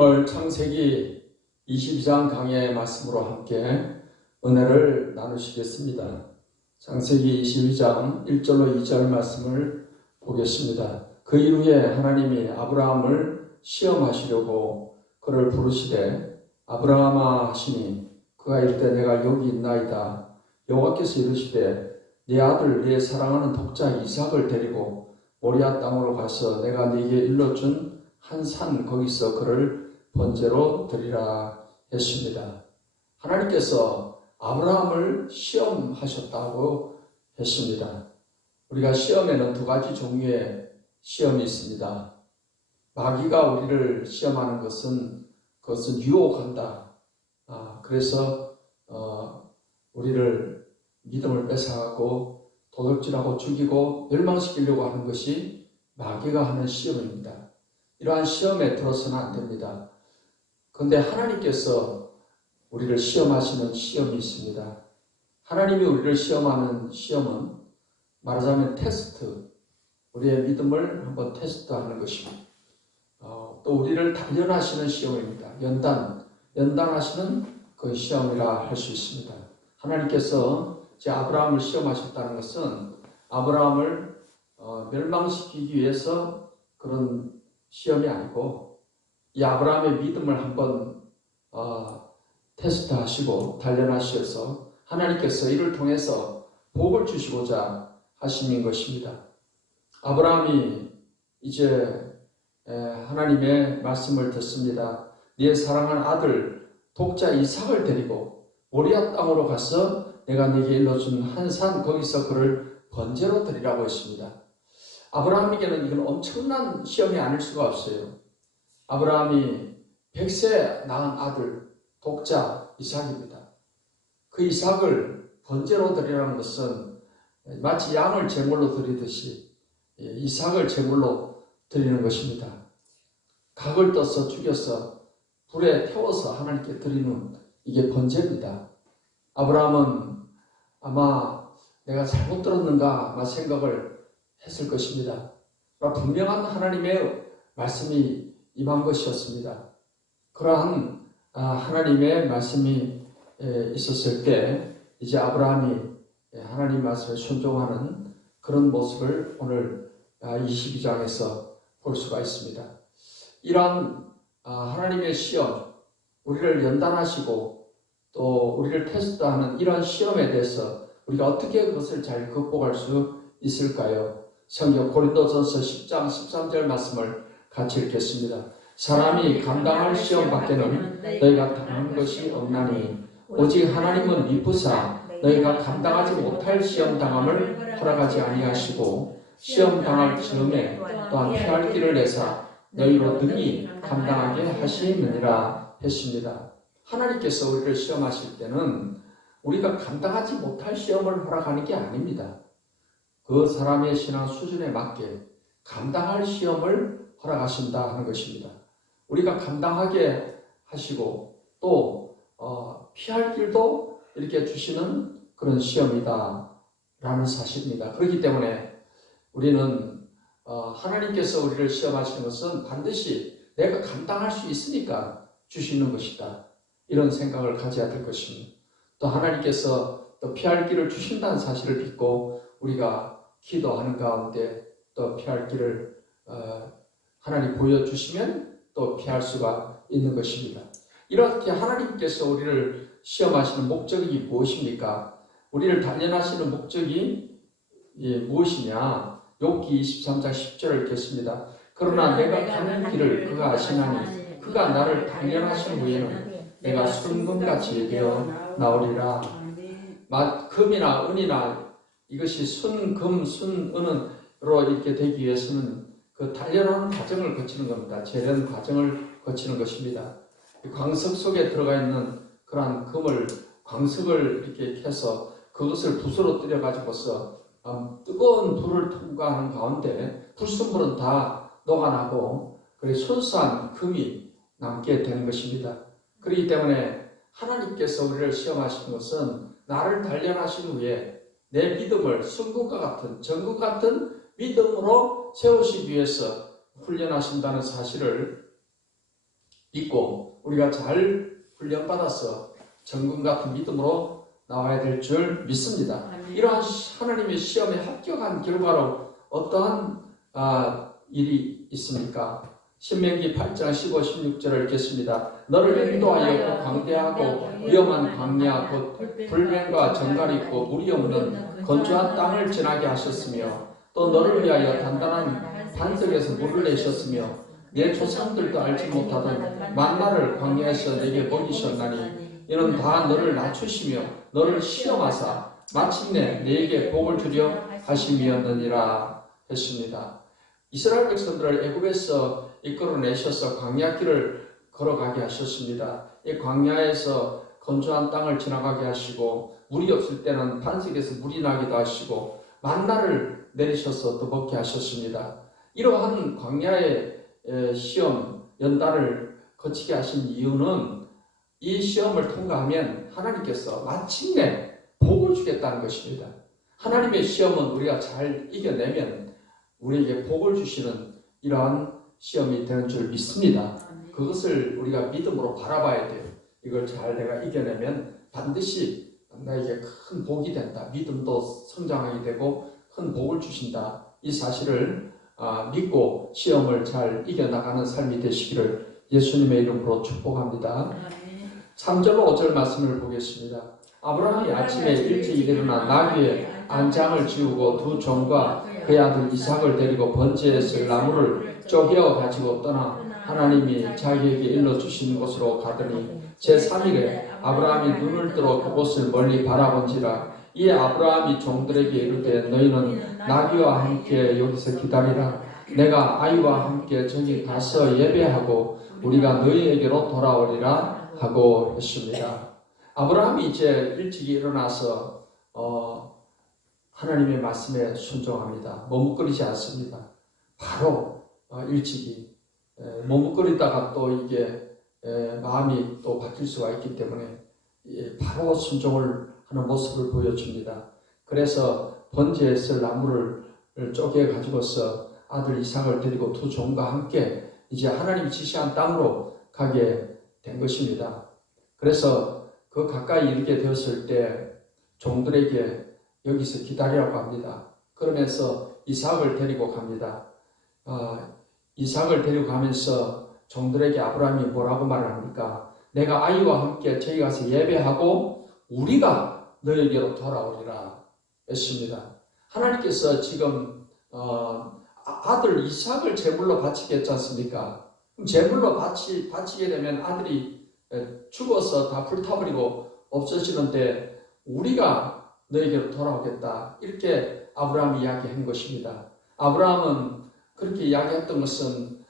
오늘 창세기 22장 강의 말씀으로 함께 은혜를 나누시겠습니다. 창세기 22장 1절로 2절 말씀을 보겠습니다. 그 이후에 하나님이 아브라함을 시험하시려고 그를 부르시되 아브라함아 하시니 그가 이르되 내가 여기 있나이다. 여호와께서 이르시되 네 아들 네 사랑하는 독자 이삭을 데리고 모리아 땅으로 가서 내가 네게 일러준 한 산 거기서 그를 번제로 드리라 했습니다. 하나님께서 아브라함을 시험하셨다고 했습니다. 우리가 시험에는 두 가지 종류의 시험이 있습니다. 마귀가 우리를 시험하는 그것은 유혹한다. 그래서 우리를 믿음을 뺏어가고 도둑질하고 죽이고 멸망시키려고 하는 것이 마귀가 하는 시험입니다. 이러한 시험에 들어서는 안 됩니다. 그런데 하나님께서 우리를 시험하시는 시험이 있습니다. 하나님이 우리를 시험하는 시험은 말하자면 테스트, 우리의 믿음을 한번 테스트하는 것입니다. 또 우리를 단련하시는 시험입니다. 연단하시는 그 시험이라 할 수 있습니다. 하나님께서 아브라함을 시험하셨다는 것은 아브라함을 멸망시키기 위해서 그런 시험이 아니고 이 아브라함의 믿음을 한번 테스트하시고 단련하셔서 하나님께서 이를 통해서 복을 주시고자 하시는 것입니다. 아브라함이 이제 하나님의 말씀을 듣습니다. 네 사랑하는 아들 독자 이삭을 데리고 모리아 땅으로 가서 내가 네게 일러준 한 산 거기서 그를 번제로 드리라고 했습니다. 아브라함에게는 이건 엄청난 시험이 아닐 수가 없어요. 아브라함이 100세 낳은 아들 독자 이삭입니다. 그 이삭을 번제로 드리라는 것은 마치 양을 제물로 드리듯이 이삭을 제물로 드리는 것입니다. 각을 떠서 죽여서 불에 태워서 하나님께 드리는 이게 번제입니다. 아브라함은 아마 내가 잘못 들었는가 아마 생각을 했을 것입니다. 분명한 하나님의 말씀이 임한 것이었습니다. 그러한 하나님의 말씀이 있었을 때 이제 아브라함이 하나님 말씀에 순종하는 그런 모습을 오늘 22장에서 볼 수가 있습니다. 이러한 하나님의 시험, 우리를 연단하시고 또 우리를 테스트하는 이러한 시험에 대해서 우리가 어떻게 그것을 잘 극복할 수 있을까요? 성경 고린도전서 10장 13절 말씀을 같이 읽겠습니다. 사람이 감당할 시험 밖에는 너희가 당한 것이 없나니 오직 하나님은 미쁘사 너희가 감당하지 못할 시험 당함을 허락하지 아니하시고 시험 당할 즈음에 또한 피할 길을 내사 너희로 능히 감당하게 하시느니라 했습니다. 하나님께서 우리를 시험하실 때는 우리가 감당하지 못할 시험을 허락하는 게 아닙니다. 그 사람의 신앙 수준에 맞게 감당할 시험을 허락하신다 하는 것입니다. 우리가 감당하게 하시고 또 피할 길도 이렇게 주시는 그런 시험이다 라는 사실입니다. 그렇기 때문에 우리는 하나님께서 우리를 시험하시는 것은 반드시 내가 감당할 수 있으니까 주시는 것이다. 이런 생각을 가져야 될 것입니다. 또 하나님께서 또 피할 길을 주신다는 사실을 믿고 우리가 기도하는 가운데 또 피할 길을 하나님 보여주시면 또 피할 수가 있는 것입니다. 이렇게 하나님께서 우리를 시험하시는 목적이 무엇입니까? 우리를 단련하시는 목적이 무엇이냐? 욥기 23장 10절을 읽겠습니다. 그러나 내가 가는 길을 그가 아시나니 그가 나를 단련하신 후에는 내가 순금같이 되어 나오리라. 금이나 은이나 이것이 순금, 순은으로 이렇게 되기 위해서는 그 단련하는 과정을 거치는 겁니다. 재련 과정을 거치는 것입니다. 광석 속에 들어가 있는 그러한 금을 광석을 이렇게 해서 그것을 붓으로 뜨려가지고서 뜨거운 불을 통과하는 가운데 불순물은 다 녹아나고 그래 순수한 금이 남게 되는 것입니다. 그렇기 때문에 하나님께서 우리를 시험하시는 것은 나를 단련하신 후에 내 믿음을 순금과 같은 정금 같은 믿음으로 세우시기 위해서 훈련하신다는 사실을 믿고 우리가 잘 훈련받아서 정금 같은 믿음으로 나와야 될 줄 믿습니다. 이러한 하나님의 시험에 합격한 결과로 어떠한 일이 있습니까? 신명기 8장 15, 16절을 읽겠습니다. 너를 인도하여 광대하고 위험한 광야 곧 불뱀과 정갈이 있고 물이 없는 건조한 땅을 지나게 하셨으며 또 너를 위하여 단단한 반석에서 물을 내셨으며 내 조상들도 알지 못하던 만나를 광야에서 내게 먹이셨나니 이는 다 너를 낮추시며 너를 시험하사 마침내 내게 복을 주려 하심이었느니라 했습니다. 이스라엘 백성들을 애굽에서 이끌어내셔서 광야길을 걸어가게 하셨습니다. 이 광야에서 건조한 땅을 지나가게 하시고 물이 없을 때는 반석에서 물이 나기도 하시고 만나를 내리셔서 또 먹게 하셨습니다. 이러한 광야의 시험 연단을 거치게 하신 이유는 이 시험을 통과하면 하나님께서 마침내 복을 주겠다는 것입니다. 하나님의 시험은 우리가 잘 이겨내면 우리에게 복을 주시는 이러한 시험이 되는 줄 믿습니다. 그것을 우리가 믿음으로 바라봐야 돼요. 이걸 잘 내가 이겨내면 반드시 나에게 큰 복이 된다. 믿음도 성장하게 되고 큰 복을 주신다. 이 사실을 믿고 시험을 잘 이겨나가는 삶이 되시기를 예수님의 이름으로 축복합니다. 3절로 5절 말씀을 보겠습니다. 아브라함이 아침에 일찍 일어나 나귀의 안장을 지우고 두 종과 그의 아들 이삭을 데리고 번제에 쓸 나무를 쪼개어 가지고 떠나 하나님이 자기에게 일러주시는 곳으로 가더니 제3일에 아브라함이 눈을 들어 그곳을 멀리 바라본지라 이에 아브라함이 종들에게 이르되 너희는 나귀와 함께 여기서 기다리라. 내가 아이와 함께 저기 가서 예배하고 우리가 너희에게로 돌아오리라 하고 했습니다. 아브라함이 이제 일찍 일어나서 하나님의 말씀에 순종합니다. 머뭇거리지 않습니다. 바로 일찍이 머뭇거리다가 또 이게 마음이 또 바뀔 수가 있기 때문에 바로 순종을 하는 모습을 보여줍니다. 그래서 번제에 쓸 나무를 쪼개 가지고서 아들 이삭을 데리고 두 종과 함께 이제 하나님이 지시한 땅으로 가게 된 것입니다. 그래서 그 가까이 이르게 되었을 때 종들에게 여기서 기다리라고 합니다. 그러면서 이삭을 데리고 갑니다. 이삭을 데리고 가면서 종들에게 아브라함이 뭐라고 말을 합니까? 내가 아이와 함께 저희 가서 예배하고 우리가 너에게로 돌아오리라 했습니다. 하나님께서 지금 아들 이삭을 제물로 바치게 했지 않습니까? 그럼 제물로 바치게 되면 아들이 죽어서 다 불타버리고 없어지는데 우리가 너에게로 돌아오겠다. 이렇게 아브라함이 이야기한 것입니다. 아브라함은 그렇게 이야기했던 것은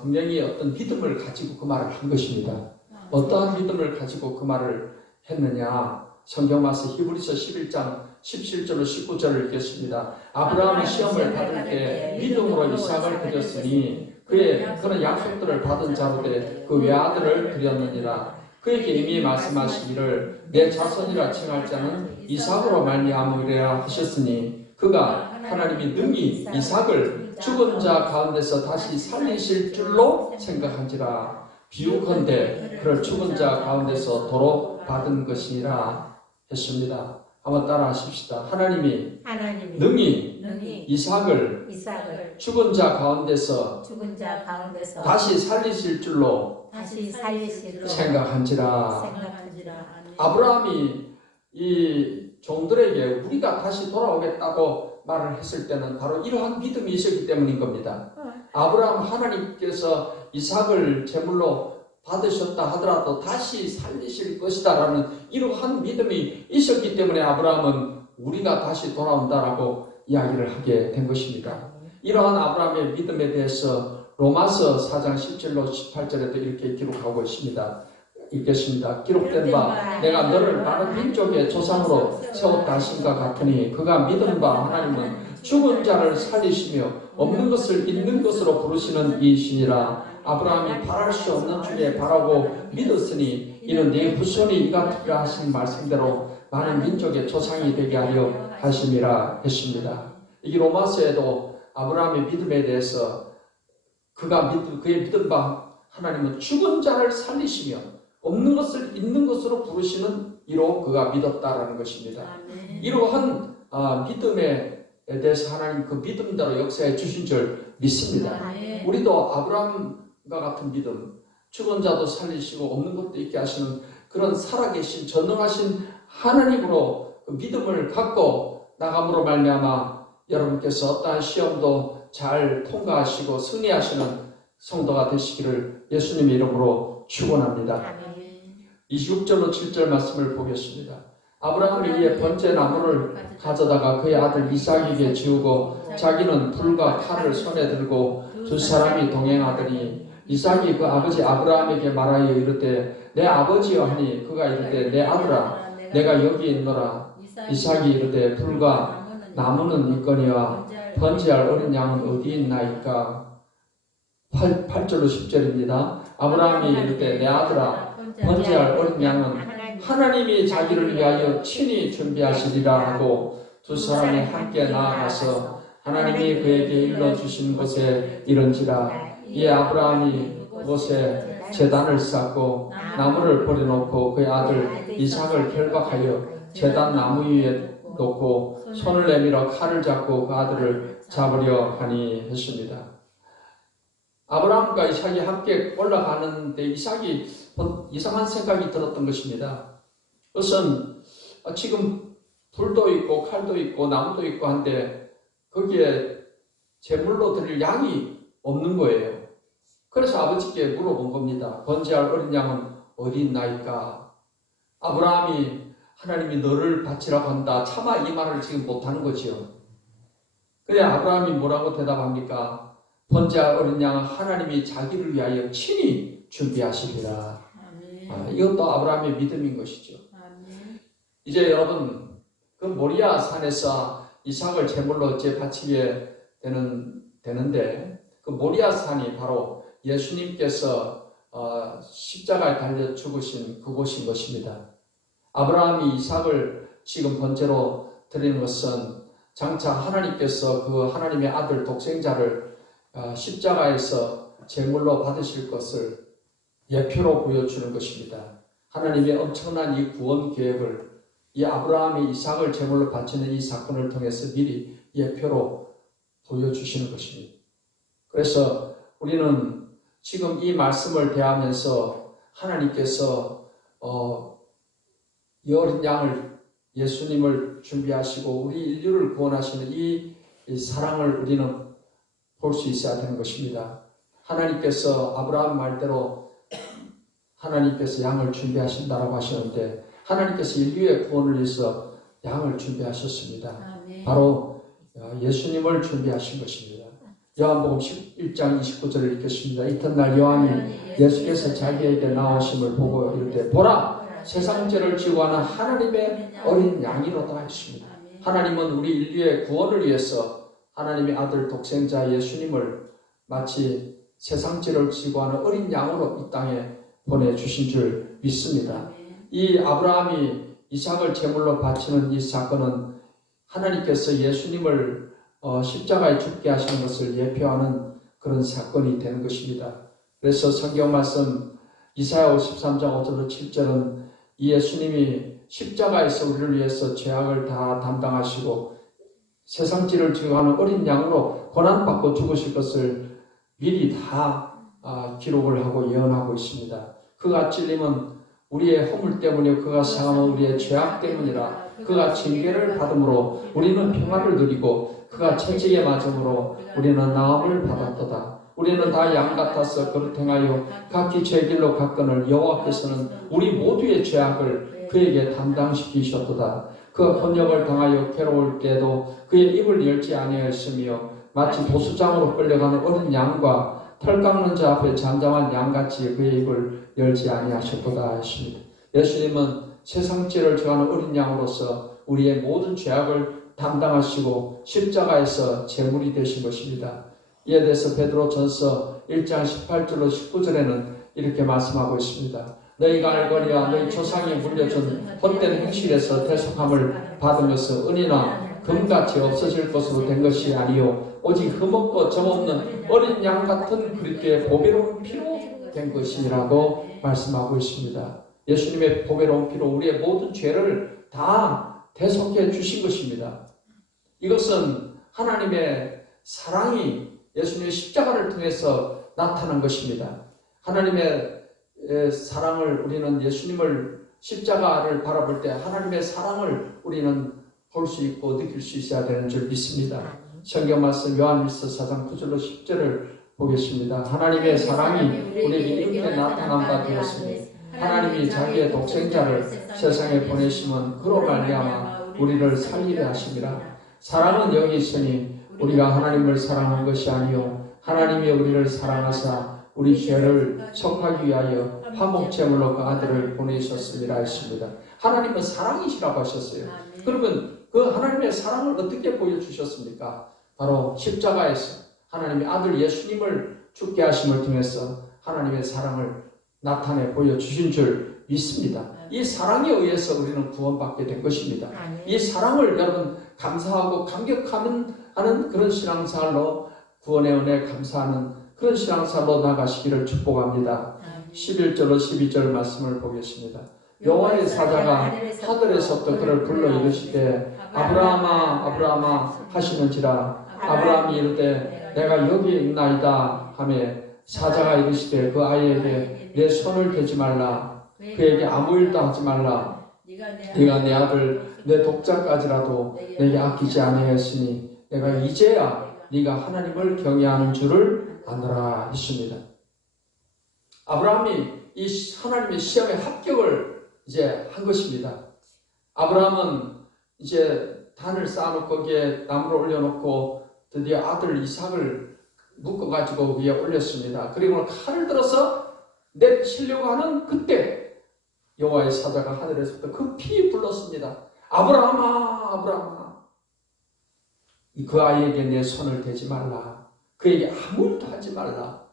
분명히 어떤 믿음을 가지고 그 말을 한 것입니다. 어떠한 믿음을 가지고 그 말을 했느냐? 성경 말씀 히브리서 11장 17절로 19절을 읽겠습니다. 아브라함이 시험을 받을 때 믿음으로 이삭을 드렸으니 그는 약속들을 받은 자로 돼 그 외아들을 드렸느니라. 그에게 이미 말씀하시기를 내 자손이라 칭할 자는 이삭으로 말미암으리라 하셨으니 그가 하나님이 능히 이삭을 죽은 자 가운데서 다시 살리실 줄로 생각한지라. 비유컨대 그를 죽은 자 가운데서 도로 받은 것이라 했습니다. 한번 따라 하십시다. 하나님이 능히 이삭을 죽은 자 가운데서 다시 살리실 줄로 생각한지라. 아브라함이 이 종들에게 우리가 다시 돌아오겠다고 말을 했을 때는 바로 이러한 믿음이 있었기 때문인 겁니다. 아브라함 하나님께서 이삭을 제물로 받으셨다 하더라도 다시 살리실 것이다 라는 이러한 믿음이 있었기 때문에 아브라함은 우리가 다시 돌아온다라고 이야기를 하게 된 것입니다. 이러한 아브라함의 믿음에 대해서 로마서 4장 17로 18절에도 이렇게 기록하고 있습니다. 읽겠습니다. 기록된 바 내가 너를 많은 민족의 조상으로 세웠다 하신과 같으니 그가 믿은 바 하나님은 죽은 자를 살리시며 없는 것을 있는 것으로 부르시는 이시니라. 아브라함이 바랄 수 없는 중에 바라고 믿었으니 이는 네 후손이 이같으리라 하신 말씀대로 많은 민족의 조상이 되게 하려 하심이라 했습니다. 이 로마서에도 아브라함의 믿음에 대해서 그의 믿은 바 하나님은 죽은 자를 살리시며 없는 것을 있는 것으로 부르시는 이로 그가 믿었다라는 것입니다. 이러한 믿음에 대해서 하나님 그 믿음대로 역사해 주신 줄 믿습니다. 우리도 아브라함과 같은 믿음, 죽은 자도 살리시고 없는 것도 있게 하시는 그런 살아계신 전능하신 하나님으로 그 믿음을 갖고 나감으로 말미암아 여러분께서 어떠한 시험도 잘 통과하시고 승리하시는 성도가 되시기를 예수님의 이름으로 축원합니다. 26절로 7절 말씀을 보겠습니다. 아브라함이 이에 번제 나무를 가져다가 그의 아들 이삭에게 지우고 자기는 불과 칼을 손에 들고 두 사람이 동행하더니 이삭이 그 아버지 아브라함에게 말하여 이르되 내 아버지여 하니 그가 이르되 내 아들아 내가 여기 있노라. 이삭이 이르되 불과 나무는 있거니와 번제할 어린 양은 어디 있나이까. 8절로 10절입니다. 아브라함이 이르되 내 아들아 번제할 어린 양은 하나님이 자기를 위하여 친히 준비하시리라 하고 두 사람이 함께 나아가서 하나님이 그에게 일러주신 곳에 이른지라. 이에 아브라함이 그곳에 제단을 쌓고 나무를 버려놓고 그의 아들 이삭을 결박하여 제단 나무 위에 놓고 손을 내밀어 칼을 잡고 그 아들을 잡으려 하니 했습니다. 아브라함과 이삭이 함께 올라가는데 이삭이 이상한 생각이 들었던 것입니다. 그것은 지금 불도 있고 칼도 있고 나무도 있고 한데 거기에 제물로 드릴 양이 없는 거예요. 그래서 아버지께 물어본 겁니다. 번제할 어린 양은 어디 있나이까? 아브라함이 하나님이 너를 바치라고 한다. 차마 이 말을 지금 못하는 거지요. 그래 아브라함이 뭐라고 대답합니까? 번제할 어린 양은 하나님이 자기를 위하여 친히 준비하시리라. 이것도 아브라함의 믿음인 것이죠. 이제 여러분 그 모리아 산에서 이삭을 제물로 어째 바치게 되는데 그 모리아 산이 바로 예수님께서 십자가에 달려 죽으신 그곳인 것입니다. 아브라함이 이삭을 지금 번제로 드리는 것은 장차 하나님께서 그 하나님의 아들 독생자를 십자가에서 제물로 받으실 것을 예표로 보여주는 것입니다. 하나님의 엄청난 이 구원 계획을 이 아브라함이 이삭을 제물로 바치는 이 사건을 통해서 미리 예표로 보여주시는 것입니다. 그래서 우리는 지금 이 말씀을 대하면서 하나님께서 이 어린 양을 예수님을 준비하시고 우리 인류를 구원하시는 이 사랑을 우리는 볼 수 있어야 되는 것입니다. 하나님께서 아브라함 말대로 하나님께서 양을 준비하신다라고 하시는데 하나님께서 인류의 구원을 위해서 양을 준비하셨습니다. 바로 예수님을 준비하신 것입니다. 요한복음 1장 29절을 읽겠습니다. 이튿날 요한이 예수께서 자기에게 나오심을 보고 이르되 보라 세상 죄를 지고 하는 하나님의 어린 양이로다 했습니다. 하나님은 우리 인류의 구원을 위해서 하나님의 아들 독생자 예수님을 마치 세상 죄를 지고 하는 어린 양으로 이 땅에 보내주신 줄 믿습니다. 이 아브라함이 이삭을 제물로 바치는 이 사건은 하나님께서 예수님을 십자가에 죽게 하시는 것을 예표하는 그런 사건이 되는 것입니다. 그래서 성경 말씀 이사야 53장 5절로 7절은 이 예수님이 십자가에서 우리를 위해서 죄악을 다 담당하시고 세상 죄를 지고 하는 어린 양으로 고난받고 죽으실 것을 미리 다 기록을 하고 예언하고 있습니다. 그가 찔림은 우리의 허물 때문에 그가 상함은 우리의 죄악 때문이라. 그가 징계를 받음으로 우리는 평화를 누리고 그가 채찍에 맞음으로 우리는 나음을 받았도다. 우리는 다 양 같아서 그릇 행하여 각기 제 길로 갔거늘 여호와께서는 우리 모두의 죄악을 그에게 담당시키셨도다. 그가 번역을 당하여 괴로울 때도 그의 입을 열지 아니하였으며 마치 도수장으로 끌려가는 어린 양과 털 깎는 자 앞에 잠잠한 양같이 그의 입을 열지 아니하셨도다 하십니다. 예수님은 세상 죄를 져하는 어린 양으로서 우리의 모든 죄악을 담당하시고 십자가에서 제물이 되신 것입니다. 이에 대해서 베드로전서 1장 18절로 19절에는 이렇게 말씀하고 있습니다. 너희가 알거니와 너희 조상이 물려준 헛된 행실에서 대속함을 받은 것은 은이나 금같이 없어질 것으로 된 것이 아니요 오직 흠없고 점없는 어린 양 같은 그리스도의 보배로운 피로 된 것이라고 말씀하고 있습니다. 예수님의 보배로운 피로 우리의 모든 죄를 다 대속해 주신 것입니다. 이것은 하나님의 사랑이 예수님의 십자가를 통해서 나타난 것입니다. 하나님의 사랑을 우리는 예수님을 십자가를 바라볼 때 하나님의 사랑을 우리는 볼 수 있고 느낄 수 있어야 되는 줄 믿습니다. 성경 말씀 요한일서 4장 9절로 10절을 보겠습니다. 하나님의 사랑이 우리에게 이렇게 나타난 바 되었으니 하나님이 자기의 독생자를 세상에 보내심은 그로 말미암아 우리를 살리려 하심이라. 사랑은 여기 있으니 우리가 하나님을 사랑한 것이 아니요 하나님이 우리를 사랑하사 우리 죄를 속하기 위하여 화목제물로 그 아들을 보내셨습니다 했습니다. 하나님은 사랑이시라고 하셨어요. 그러면 그 하나님의 사랑을 어떻게 보여주셨습니까? 바로 십자가에서 하나님의 아들 예수님을 죽게 하심을 통해서 하나님의 사랑을 나타내 보여주신 줄 믿습니다. 이 사랑에 의해서 우리는 구원받게 된 것입니다. 이 사랑을 여러분 감사하고 감격하는 그런 신앙생활로 구원의 은혜 감사하는 그런 신앙생활로 나가시기를 축복합니다. 11절로 12절 말씀을 보겠습니다. 여호와의 사자가 하늘에서부터 그를 불러 이르시되 아브라함아 아브라함아 하시는지라. 아브라함이 이르되 내가 여기 있나이다 하며 사자가 이르시되 그 아이에게 내 손을 대지 말라 그에게 아무 일도 하지 말라. 네가 내 아들 내 독자까지라도 내게 아끼지 아니하였으니 내가 이제야 네가 하나님을 경외하는 줄을 아노라 했습니다. 아브라함이 이 하나님의 시험에 합격을 이제 한 것입니다. 아브라함은 이제 단을 쌓아놓고 거기에 나무를 올려놓고 드디어 아들 이삭을 묶어가지고 위에 올렸습니다. 그리고 칼을 들어서 내치려고 하는 그때 여호와의 사자가 하늘에서부터 급히 불렀습니다. 아브라함아 아브라함아 그 아이에게 내 손을 대지 말라. 그에게 아무 일도 하지 말라.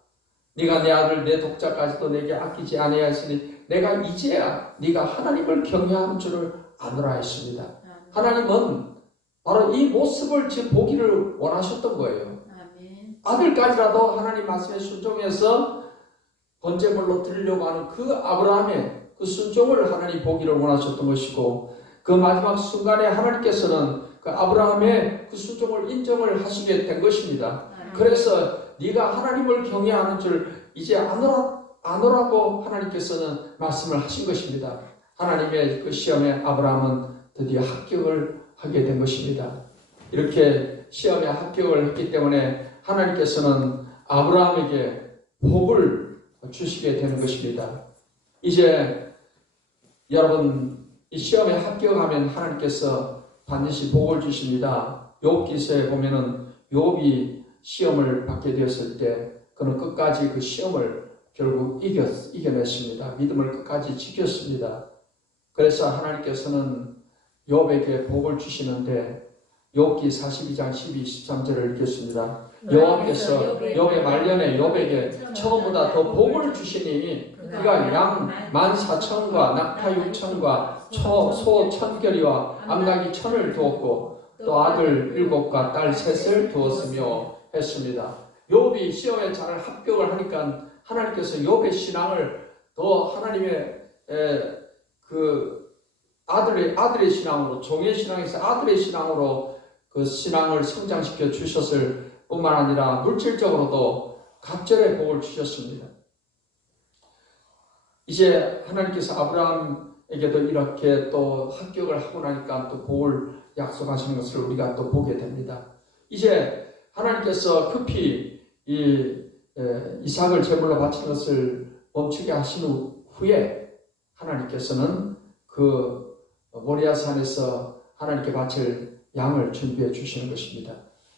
네가 내 아들 내 독자까지도 내게 아끼지 아니하였으니 내가 이제야 네가 하나님을 경외하는 줄을 아노라 했습니다. 하나님은 바로 이 모습을 지금 보기를 원하셨던 거예요. 아들까지라도 하나님 말씀에 순종해서 번제물로 드리려고 하는 그 아브라함의 그 순종을 하나님 보기를 원하셨던 것이고 그 마지막 순간에 하나님께서는 그 아브라함의 그 순종을 인정을 하시게 된 것입니다. 그래서 네가 하나님을 경외하는 줄 이제 아노라고 하나님께서는 말씀을 하신 것입니다. 하나님의 그 시험에 아브라함은 드디어 합격을 하게 된 것입니다. 이렇게 시험에 합격을 했기 때문에 하나님께서는 아브라함에게 복을 주시게 되는 것입니다. 이제 여러분 이 시험에 합격하면 하나님께서 반드시 복을 주십니다. 욥기서에 보면은 욥이 시험을 받게 되었을 때 그는 끝까지 그 시험을 결국 이겨냈습니다. 믿음을 끝까지 지켰습니다. 그래서 하나님께서는 욥에게 복을 주시는데 욥기 42장 12, 13절을 읽겠습니다. 여호와께서 욥의 말년에 욥에게 처음보다 더 복을 주시니 그가 양 14,000과 낙타 6,000과 소 1,000결이와 암나귀 1,000을 두었고 또 아들 7과 딸 3을 두었으며 했습니다. 욥이 시험에 잘 합격을 하니까 하나님께서 욥의 신앙을 더 하나님의 그 아들의 신앙으로 종의 신앙에서 아들의 신앙으로 그 신앙을 성장시켜 주셨을 뿐만 아니라 물질적으로도 갑절의 복을 주셨습니다. 이제 하나님께서 아브라함에게도 이렇게 또 합격을 하고 나니까 또 복을 약속하시는 것을 우리가 또 보게 됩니다. 이제 하나님께서 급히 이삭을 제물로 바치는 것을 멈추게 하신 후에 하나님께서는 그 모리아산에서 하나님께 바칠 양을 준비해 주시는 것입니다.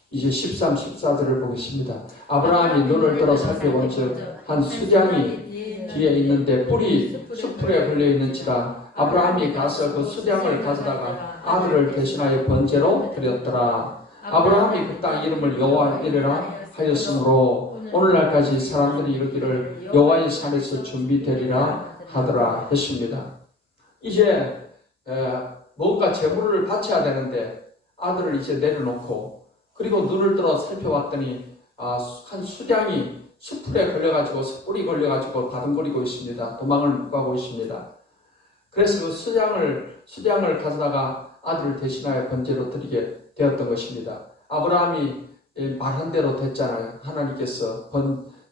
이제 13, 14절을 보겠습니다. 아브라함이 눈을 들어 살펴본 즉 한 수장이 뒤에 있는데 뿔이 숯불에 걸려 있는지라 아브라함이 가서 그 수장을 가져다가 아들을 대신하여 번제로 드렸더라. 아브라함이 그 땅 이름을 여호와 이르라 하였으므로 오늘날까지 사람들이 이르기를 여호와의 산에서 준비되리라 하더라 했습니다. 이제 뭔가 제물을 바쳐야 되는데 아들을 이제 내려놓고 그리고 눈을 들어 살펴봤더니 한 수량이 수풀에 걸려가지고 숯불이 걸려가지고 바둥거리고 있습니다. 도망을 못 가고 있습니다. 그래서 그 수량을 가져다가 아들을 대신하여 번제로 드리게 되었던 것입니다. 아브라함이 말한 대로 됐잖아요. 하나님께서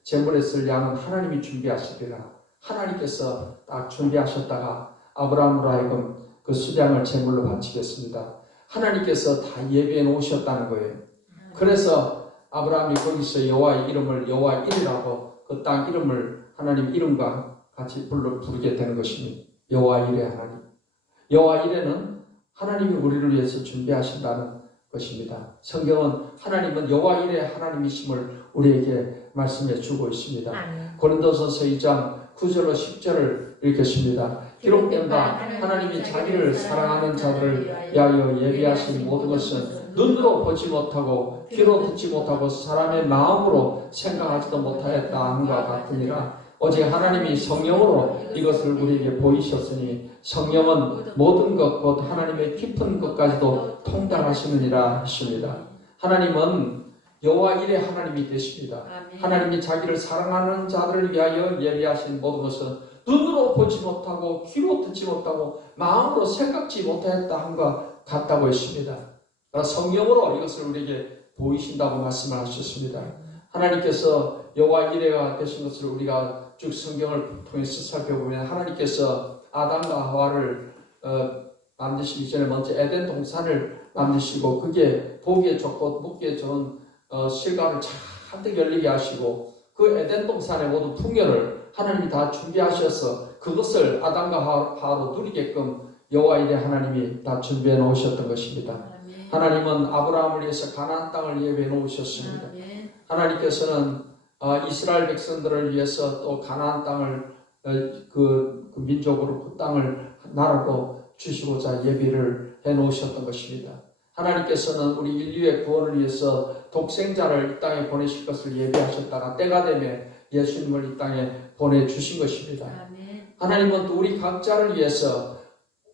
제물에 쓸 양은 하나님이 준비하시리라. 하나님께서 딱 준비하셨다가 아브라함으로 하여금 그 수량을 제물로 바치겠습니다. 하나님께서 다 예비해 놓으셨다는 거예요. 그래서 아브라함이 거기서 여호와의 이름을 여호와 이레라고 그 땅 이름을 하나님 이름과 같이 부르게 되는 것입니다. 여호와 이레 하나님. 여호와 이레는 하나님이 우리를 위해서 준비하신다는 것입니다. 성경은 하나님은 여호와 이레 하나님이심을 우리에게 말씀해 주고 있습니다. 고린도전서 2장 9절로 10절을 읽겠습니다. 기록된 바 하나님이 자기를 사랑하는 자들을 위하여 예비하신 모든 것은 눈으로 보지 못하고 귀로 듣지 못하고 사람의 마음으로 생각하지도 못하였다 함과 같으니라. 오직 하나님이 성령으로 이것을 우리에게 보이셨으니 성령은 모든 것 곧 하나님의 깊은 것까지도 통달하시느니라 하십니다. 하나님은 여호와 이레 하나님이 되십니다. 하나님이 자기를 사랑하는 자들을 위하여 예비하신 모든 것은 눈으로 보지 못하고 귀로 듣지 못하고 마음으로 생각지 못하였다 함과 같다고 했습니다. 성령으로 이것을 우리에게 보이신다고 말씀을 하셨습니다. 하나님께서 여호와 이레가 되신 것을 우리가 쭉 성경을 통해서 살펴보면 하나님께서 아담과 하와를 만드시기 전에 먼저 에덴 동산을 만드시고 그게 보기에 좋고 먹기에 좋은 실과를 잔뜩 열리게 하시고 그 에덴 동산의 모든 풍요를 하나님이 다 준비하셔서 그것을 아담과 하와로 누리게끔 여호와 이레 하나님이 다 준비해 놓으셨던 것입니다. 하나님은 아브라함을 위해서 가나안 땅을 예비해 놓으셨습니다. 하나님께서는 이스라엘 백성들을 위해서 또 가나안 땅을 그 민족으로 그 땅을 나라로 주시고자 예비를 해 놓으셨던 것입니다. 하나님께서는 우리 인류의 구원을 위해서 독생자를 이 땅에 보내실 것을 예비하셨다가 때가 되면 예수님을 이 땅에 보내주신 것입니다. 하나님은 또 우리 각자를 위해서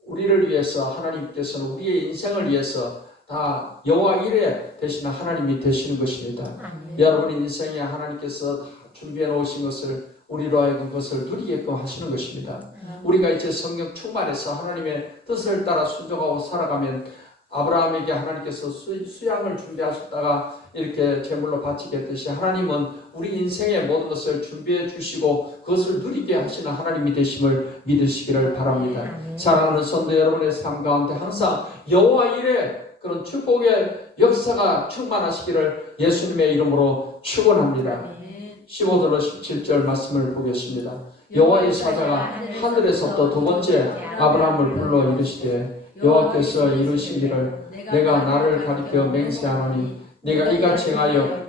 우리를 위해서 하나님께서는 우리의 인생을 위해서 다 여호와 이레 되시는 하나님이 되시는 것입니다. 여러분 인생에 하나님께서 준비해 놓으신 것을 우리로 하여금 그것을 누리게끔 하시는 것입니다. 우리가 이제 성령 충만해서 하나님의 뜻을 따라 순종하고 살아가면 아브라함에게 하나님께서 수양을 준비하셨다가 이렇게 제물로 바치게 했듯이 하나님은 우리 인생의 모든 것을 준비해 주시고 그것을 누리게 하시는 하나님이 되심을 믿으시기를 바랍니다. 사랑하는 성도 여러분의 삶 가운데 항상 여호와 이레 그런 축복의 역사가 충만하시기를 예수님의 이름으로 축원합니다. 15절로 17절 말씀을 보겠습니다. 여호와의 사자가 하늘에서부터 두 번째 아브라함을 불러 이르시되 여호와께서 이르시기를 내가 나를 가리켜 맹세하노니 네가 이같이 행하여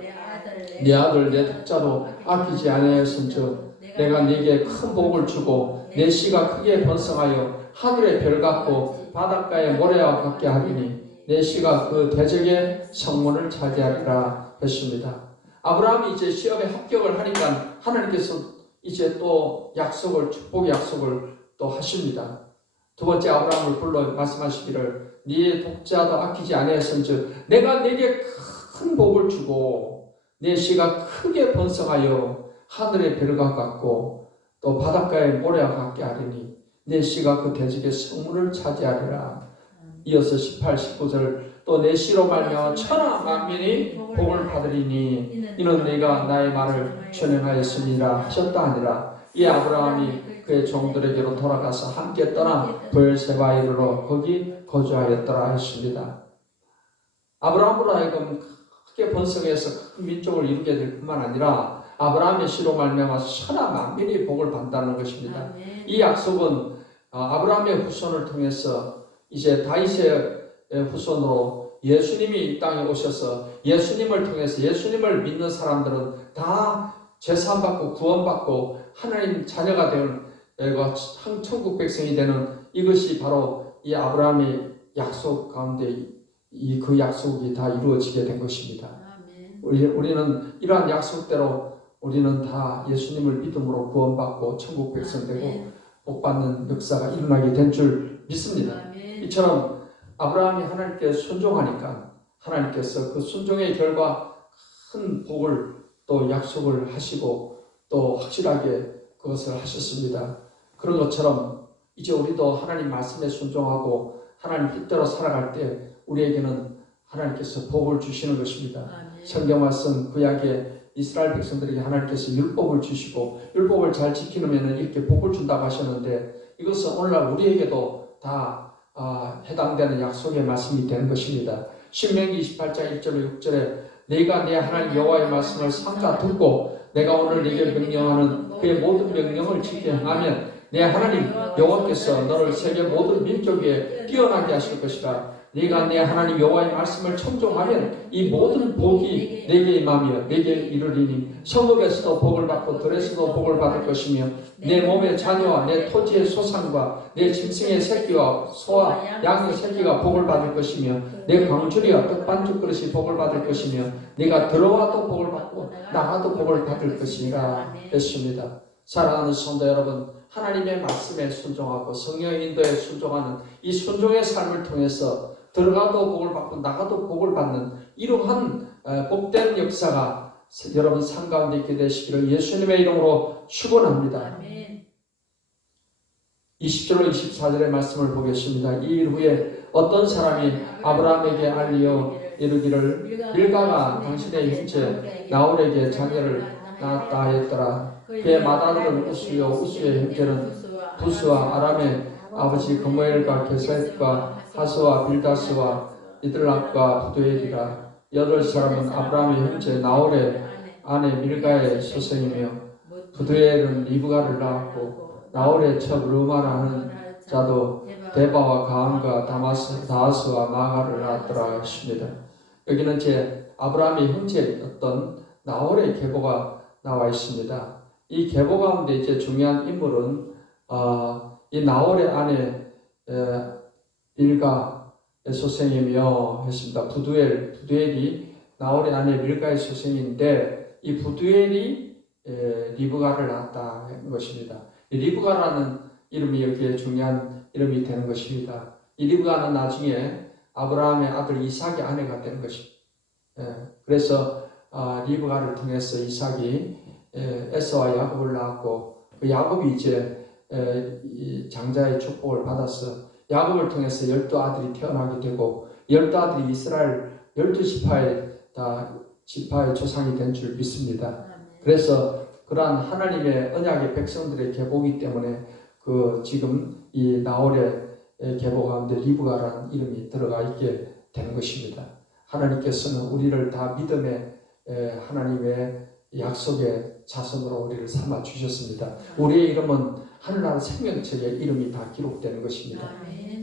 네 아들 내 독자도 아끼지 아니하였은즉 내가 네게 큰 복을 주고 내 씨가 크게 번성하여 하늘의 별 같고 바닷가의 모래와 같게 하리니 내 씨가 그 대적의 성문을 차지하리라 했습니다. 아브라함이 이제 시험에 합격을 하니까 하나님께서 이제 또 축복의 약속을 또 하십니다. 두 번째 아브라함을 불러 말씀하시기를 네 독자도 아끼지 아니하였은즉 내가 네게 큰 복을 주고 내 씨가 크게 번성하여 하늘의 별과 같고 또 바닷가의 모래와 같게 하리니 내 씨가 그 대적의 성문을 차지하리라. 이어서 18, 19절 또 내 씨로 말미암아 천하 만민이 복을 받으리니 이는 네가 나의 말을 전행하였음이라 하셨다 하니라. 이 아브라함이 그의 종들에게로 돌아가서 함께 떠나 브엘세바에 이르러 거기 거주하였더라 했습니다. 아브라함으로 하여금 크게 번성해서 큰 민족을 이루게 될 뿐만 아니라 아브라함의 씨로 말미암아 천하 만민이 복을 받는다는 것입니다. 이 약속은 아브라함의 후손을 통해서 이제 다윗의 후손으로 예수님이 이 땅에 오셔서 예수님을 통해서 예수님을 믿는 사람들은 다 제사함받고 구원받고 하나님 자녀가 되는 천국 백성이 되는 이것이 바로 이 아브라함의 약속 가운데 그 약속이 다 이루어지게 된 것입니다. 우리는 이러한 약속대로 우리는 다 예수님을 믿음으로 구원받고 천국 백성 되고 복받는 역사가 일어나게 된 줄 믿습니다. 이처럼 아브라함이 하나님께 순종하니까 하나님께서 그 순종의 결과 큰 복을 또 약속을 하시고 또 확실하게 그것을 하셨습니다. 그런 것처럼 이제 우리도 하나님 말씀에 순종하고 하나님 뜻대로 살아갈 때 우리에게는 하나님께서 복을 주시는 것입니다. 성경 말씀 구약에 이스라엘 백성들에게 하나님께서 율법을 주시고 율법을 잘 지키면 이렇게 복을 준다고 하셨는데 이것은 오늘날 우리에게도 다 해당되는 약속의 말씀이 되는 것입니다. 신명기 28장 1절 6절에 내가 내 하나님 여호와의 말씀을 삼가 듣고 내가 오늘 네게 명령하는 그의 모든 명령을 지켜 행하면 내 하나님 여호와께서 너를 세계 모든 민족 위에 뛰어나게 하실 것이라. 네가 내 하나님 여호와의 말씀을 청종하면 이 모든 복이 내게 임하며 내게 이르리니 성읍에서도 복을 받고 들에서도 복을 받을 것이며 내 몸의 자녀와 내 토지의 소산과 내 짐승의 새끼와 소와 양의 새끼가 복을 받을 것이며 내 광주리와 떡반죽 그릇이 복을 받을 것이며 네가 들어와도 복을 받고 나가도 복을 받을 것이라 했습니다. 사랑하는 성도 여러분, 하나님의 말씀에 순종하고 성령의 인도에 순종하는 이 순종의 삶을 통해서 들어가도 복을 받고 나가도 복을 받는 이러한 복된 역사가 여러분 삶 가운데 있게 되시기를 예수님의 이름으로 축원합니다. 20절로 24절의 말씀을 보겠습니다. 이 일 후에 어떤 사람이 아브라함에게 알리어 이르기를 밀가가 당신의 형제 나홀에게 자녀를 낳았다 하였더라. 그의 맏아들은 우스요 우스의 형제는 부스와 아람의 아버지 거무엘과 게셋과 하스와 빌다스와 이들락과 부두엘이라. 8사람은 아브라함의 형제 나홀의 아내 밀가의 소생이며 부두엘은 리브가를 낳았고 나홀의 첩 루마라 하는 자도 데바와 가함과 다하스와 마가를 낳았더라 했습니다. 여기는 제 아브라함의 형제였던 나홀의 계보가 나와 있습니다. 이 계보 가운데 이제 중요한 인물은 이 나홀의 아내 밀가의 소생이며 했습니다. 부두엘이 나홀의 아내 밀가의 소생인데 이 부두엘이 리브가를 낳았다 하는 것입니다. 이 리브가라는 이름이 여기에 중요한 이름이 되는 것입니다. 이 리브가는 나중에 아브라함의 아들 이삭의 아내가 된 것입니다. 그래서 리브가를 통해서 이삭이 에서와 야곱을 낳았고 그 야곱이 이제 장자의 축복을 받아서 야곱을 통해서 12아들이 태어나게 되고 12아들이 이스라엘 12지파의 조상이 된 줄 믿습니다. 그래서 그러한 하나님의 언약의 백성들의 계보이기 때문에 지금 이 나홀의 계보 가운데 리브가라는 이름이 들어가 있게 되는 것입니다. 하나님께서는 우리를 다 믿음의 하나님의 약속의 자손으로 우리를 삼아 주셨습니다. 우리의 이름은 하늘나라 생명책에 이름이 다 기록되는 것입니다.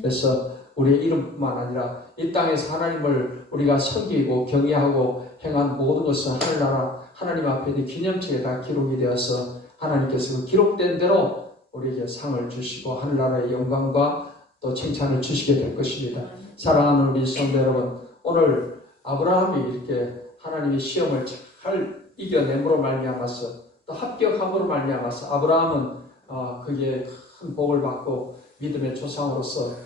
그래서 우리의 이름뿐만 아니라 이 땅에서 하나님을 우리가 섬기고 경외하고 행한 모든 것은 하늘나라 하나님 앞에 기념책에 다 기록이 되어서 하나님께서 그 기록된 대로 우리에게 상을 주시고 하늘나라의 영광과 또 칭찬을 주시게 될 것입니다. 사랑하는 우리 성도 여러분, 오늘 아브라함이 이렇게 하나님의 시험을 잘 이겨냄으로 말미암아서 또 합격함으로 말미암아서 아브라함은 그게 큰 복을 받고 믿음의 조상으로서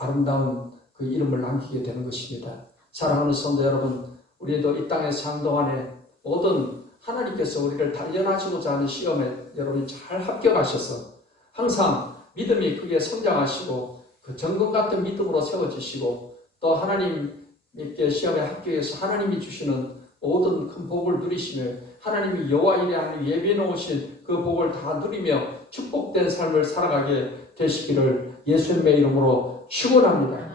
아름다운 그 이름을 남기게 되는 것입니다. 사랑하는 성도 여러분, 우리도 이 땅에서 한동안에 모든 하나님께서 우리를 단련하시고자 하는 시험에 여러분이 잘 합격하셔서 항상 믿음이 크게 성장하시고 그 정금 같은 믿음으로 세워지시고 또 하나님께 시험에 합격해서 하나님이 주시는 모든 큰 복을 누리시며 하나님이 여호와 이레 하나님 예비해 놓으신 그 복을 다 누리며 축복된 삶을 살아가게 되시기를 예수님의 이름으로 축원합니다.